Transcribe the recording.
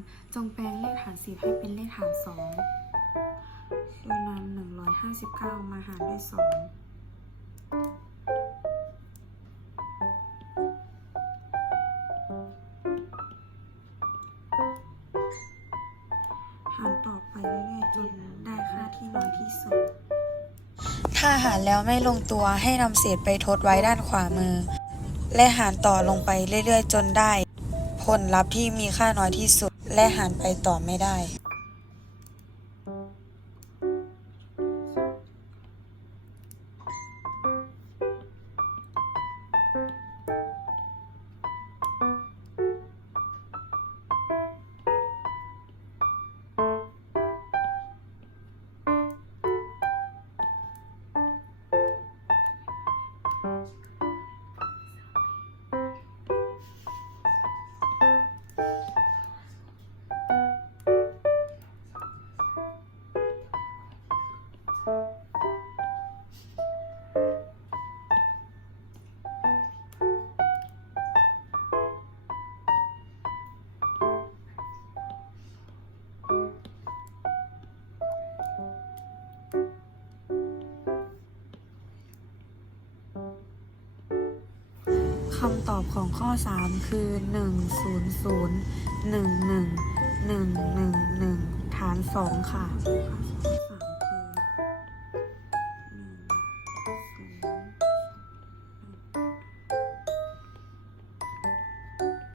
3 จงแปลงเลขฐาน 10 ให้เป็นเลขฐาน 2 โดยนำ159 มาหารด้วย 2หารต่อไปเรื่อยๆจนได้ค่าที่น้อยที่สุด ถ้าหารแล้วไม่ลงตัวให้นำเศษไปทดไว้ด้านขวามือ และหารต่อลงไปเรื่อยๆ จนได้ ผลลัพธ์ที่มีค่าน้อยที่สุด และหารไปต่อไม่ได้ คำตอบของข้อ 3 คือ 1 0 0 1 1 1 1 1ฐาน 2 ค่ะ